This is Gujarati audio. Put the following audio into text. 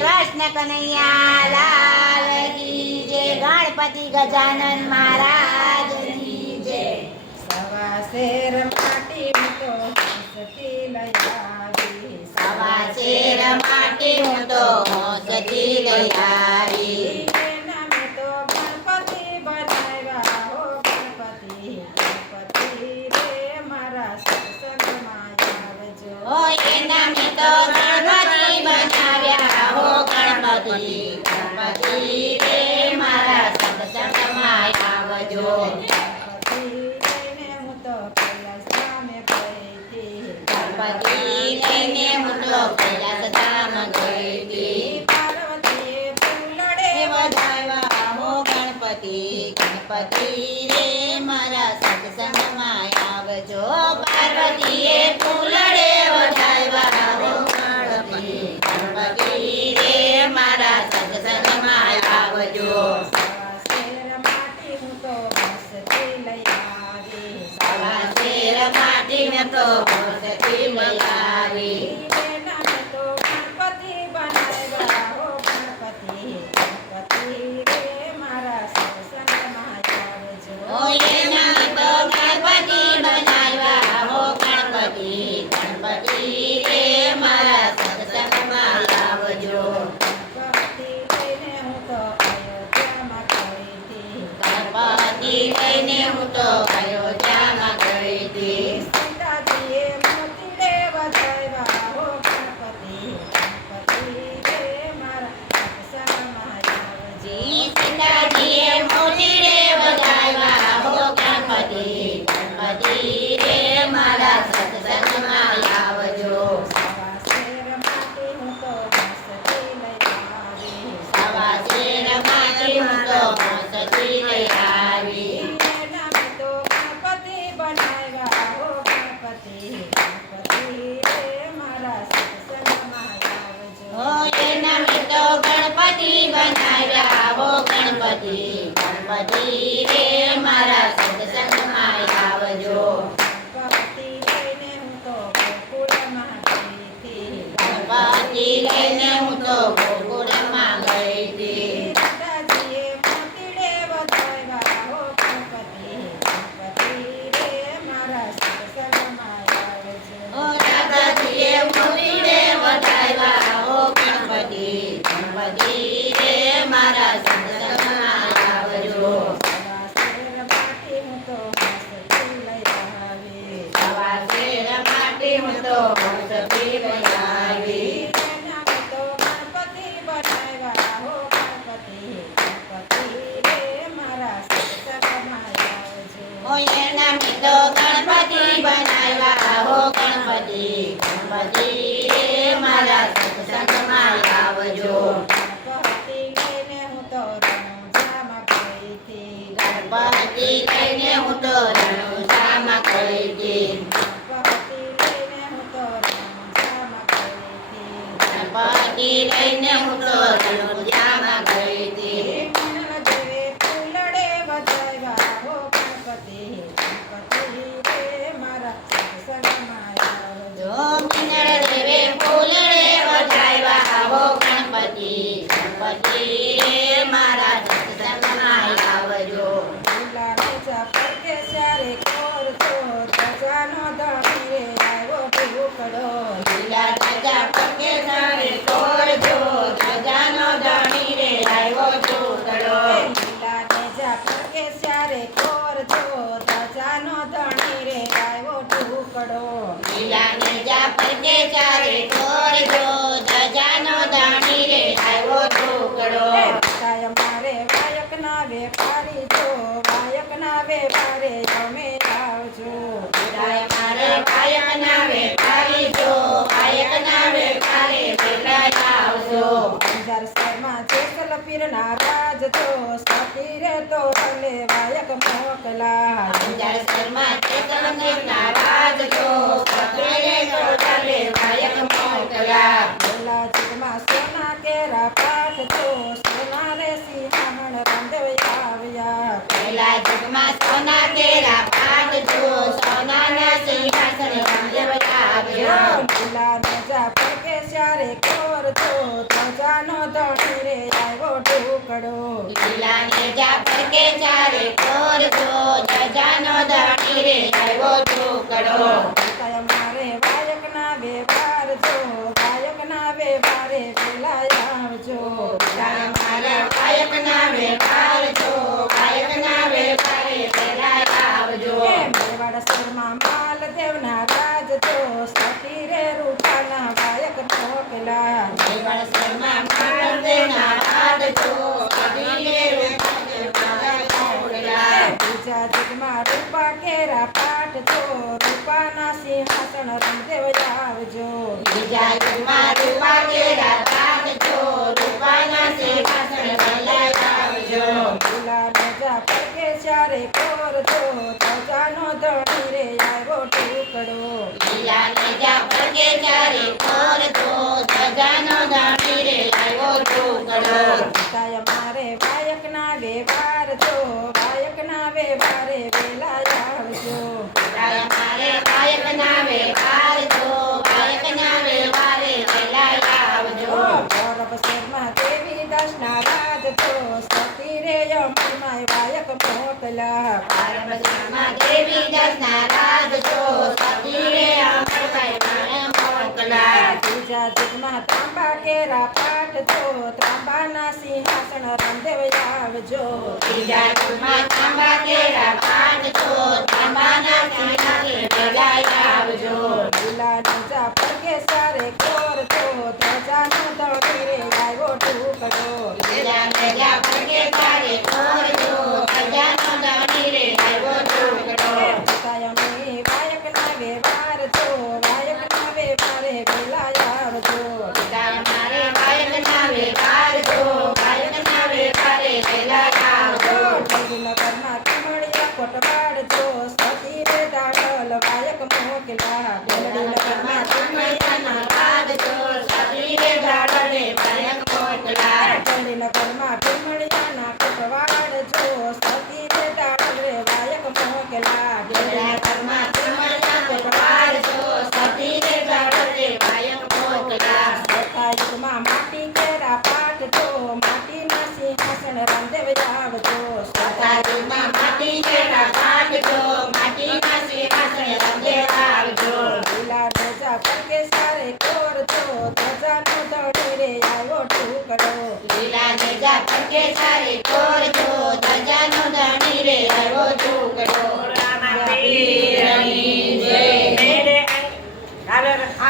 કૃષ્ણ કનૈયા લાલ કી જય. ગણપતિ ગજાનન મહારાજની જય. સવા શેર માટી તો હંસથી લઈ આવી. સવા શેર માટી હું તો હંસથી લઈ આવી. એના મેં તો ગણપતિ બનાવ્યા હો ગણપતિ. ગણપતિ રે મારા સત્સંગમાં આવજો. ઓ એના મેં તો ગણપતિ બનાવ્યા હો ગણપતિ. ગણપતિ રે મારા સત્સંગમાં આવજો. ગણપતિ લઈને હું તો કૈલાસ ધામે ગઈ હતી. ગણપતિ લઈને હું તો કૈલાસ ધામ ગઈ હતી. પાર્વતીએ ફૂલડે વધાવ્યા હો ગણપતિ. ગણપતિ રે મારા સત્સંગમાં આવજો. પાર્વતીએ ફૂલડે વધાવ્યા હો ગણપતિ. ગણપતિ રે મારા સત્સંગમાં આવજો. સવા શેર માટી હું તો હંસથી લઈ આવી. સવા શેર માટી મેં તો હંસથી લઈ આવી. એના મેં તો ગણપતિ બનાવ્યા હો ગણપતિ. ગણપતિ રે મારા સત્સંગમાં આવજો. ઓ એના તો ગણપતિ બનાવ્યા હો ગણપતિ. ગણપતિ રે મારા સત્સંગમાં આવજો. ગણપતિ લઈને હું તો અયોધ્યામાં ગઈ હતી. ગણપતિ લઈને હું તો અયોધ્યામાં ગઈ હતી. સીતાજીએ મોતીડે વધાવ્યા હો ગણપતિ. ગણપતિ રે મારા સત્સંગમાં આવજો. સીતાજીએ મોતીડે વધાવ્યા હો ગણપતિ. ગણપતિ રે મારા સત્સંગમાં આવજો. સવા શેર માટી હું તો હંસથી લઈ આવી. સવા શેર માટી હું તો હંસથી લઈ આવી. એના મેં તો ગણપતિ બનાવ્યા હો ગણપતિ. ગણપતિ રે મારા સત્સંગમાં આવજો. ઓ એના મેં તો ગણપતિ બનાવ્યા હો ગણપતિ. ગણપતિ રે મારા સત્સંગમાં આવજો. ગણપતિ લઈને હું તો ગોકુળમાં ગઈ હતી. ગણપતિ લઈને હું તો ગોકુળમાં ગઈ હતી. રાધાજીએ મોતીડે વધાવ્યા હો ગણપતિ. ગણપતિ રે મારા સત્સંગમાં આવજો. ઓ રાધાજીએ મોતીડે વધાવ્યા હો ગણપતિ. ગણપતિ રે મારા સત્સંગમાં આવજો. સવા શેર માટી હું તો હંસથી લઈ આવી. સવા શેર માટી હું તો હંસથી લઈ આવી. એના મેં તો ગણપતિ બનાવ્યા હો ગણપતિ. ગણપતિ રે મારા સત્સંગમાં આવજો. ઓ એના મેં તો ગણપતિ બનાવ્યા હો ગણપતિ. ગણપતિ રે મારા સત્સંગમાં આવજો. ગણપતિ લઈને હું તો રણુજામાં ગઈ હતી. ગણપતિ લઈને હું તો રણુજામાં ગઈ હતી. ગણપતિ લઈને હું તો રણુજામાં ગઈ હતી. ગણપતિ લઈને હું તો રણુજામાં ગઈ હતી. મીનળ દેવે ફૂલડે વધાવ્યા હો ગણપતિ. ગણપતિ રે મારા સત્સંગમાં આવજો. જો મીનળ દેવે ફૂલડે વધાવ્યા હો ગણપતિ. ગણપતિ રે મારા સત્સંગમાં આવજો. લીલા નેજા પરકે સ્યારે કોરજો. ધજાનો ધણી રે આવ્યો ભૂકડો. લીલા ધજા પગે સારે તોડજો. ધજાનો ધણી રે આવ્યો ટુકડો. લીલા નેજા પરકે સ્યારે કોરજો. ધજાનો ધણી રે આવ્યો ટુકડો. લીલા નેજા પગે સારે તોડજો. ધજાનો ધણી રે આવ્યો ટુકડો. કાય મારે વાયકના વેપારી જો. વાયકના વેપારે તમે આવજો. વિદાય મારે વાયકના વેપારી જો. વાયકના વેપારી વિદાય આવજો. અંજાર શહેરમાં જેસલ પીરના રાજ તો. સાથી રે તો તલે વાયક મોકલા. અંજાર શહેરમાં ચેતનના રાજ જો. સકળે કોટલે વાયક મોકલા. પેલા જગમાં સોના કેરા પાઠ તો. સોના રે સિંહામણ રામદેવ આવ્યા. પહેલા જગમાં સોના કેરા પાડજો. સોનાના સિંહાસન રામદેવ આવ્યો. લીલા નેજા પરકે સ્યારે કોરજો. ધજાનો ટુકડો લીલા નેજા ફરકે ચારે કોરજો ધજાનો ધણી રે આવ્યો ટુકડો પિતાય મારે વાયકના વ્યવહાર જો વાયકના વ્યવહારે વેલા આવજો મારા ગાયકના વેપાર જો ગાયકના વેપારે પેલા આવજો મેવાડ શર્મા માલદેવના રાજ જો સતી રે રૂપાના વાયક મોકલા મેવાડ શર્મા માલદેવના રાજ જો સતીને બીજા જગમાં રૂપા કેરા પાઠ જો રૂપાના સિંહાસન રમદેવ આવજો બીજા યુગમાં રૂપા કેરા પાઠ જો રૂપાના સિંહાસન પેલા આવજો ભૂલા ને જા પડકે ચારે કોર જો ધજાનો ધણી રે આવ્યો ટુકડો લીલા નેજા ફરકે ચારે કોરજો ધજાનો ધણી રે આવ્યો ટુકડો પિતાય મારે વાયકના વ્યવહાર જો વાયકના વ્યવહારે વેલા આવજો મારે ગાયકના વેપાર જો ગાયકના વેપારે પેલા આવજો ગૌરવ શર્મા દેવી દાસના રાજ જો સતી રે અમરમાં વાયક મોકલા પાર્વતીમાં દેવી દસના રાજ જો સતીરે અમરભાઈ મોકલા બીજા જગમાં ત્રાંબા કેરા પાઠ જો ત્રાંબાના સિંહાસન રમદેવ આવજો બીજા યુગમાં તાંબા કેરા પાઠ જો તાંબાના સિંહાસને પેલા આવજો ભૂલા નીચા પડકે સારે કોર જો ધજાનો ધણી રે આવ્યો ટુકડો લીલા નેજા ફરકે ચારે કોરજો ધજાનો ધણી રે આવ્યો ટુકડો પિતાય મેં વાયકના વ્યવહાર જો વાયકના વ્યવહારે વેલા આવજો મારે ગાયકના વેપાર જો ગાયકના વેપારે પેલા આવજો નગરમાં કમળિયા કોટવાડ જો સતી રે દાડલ વાયક મોકલા નગરમાં ચુમૈયાના રાજ જો સતીરે દાડલે વાયક મોકલા નગરમાં કમળિયાના કોટવાડ જો સતી રે દાડલ રે વાયક મોકલા ઘરમાં ચુમૈયા કોટવાડ જો સતીરે દાડલે વાયક મોકલા યુગમાં માટી કેરા પાઠ જો માટીના સિંહાસન રમદેવ આવજો સાતાજીમાં માટી કેરા પાઠ જો માટીના સિંહાસને રંગે આવજો લીલા રજા પડકે સારે કોર જો ધજાનો ધણી રે આવ્યો ટુકડો લીલા નેજા ફરકે ચારે કોરજો ધજાનો ધણી રે આવ્યો ટુકડો રામા પીરની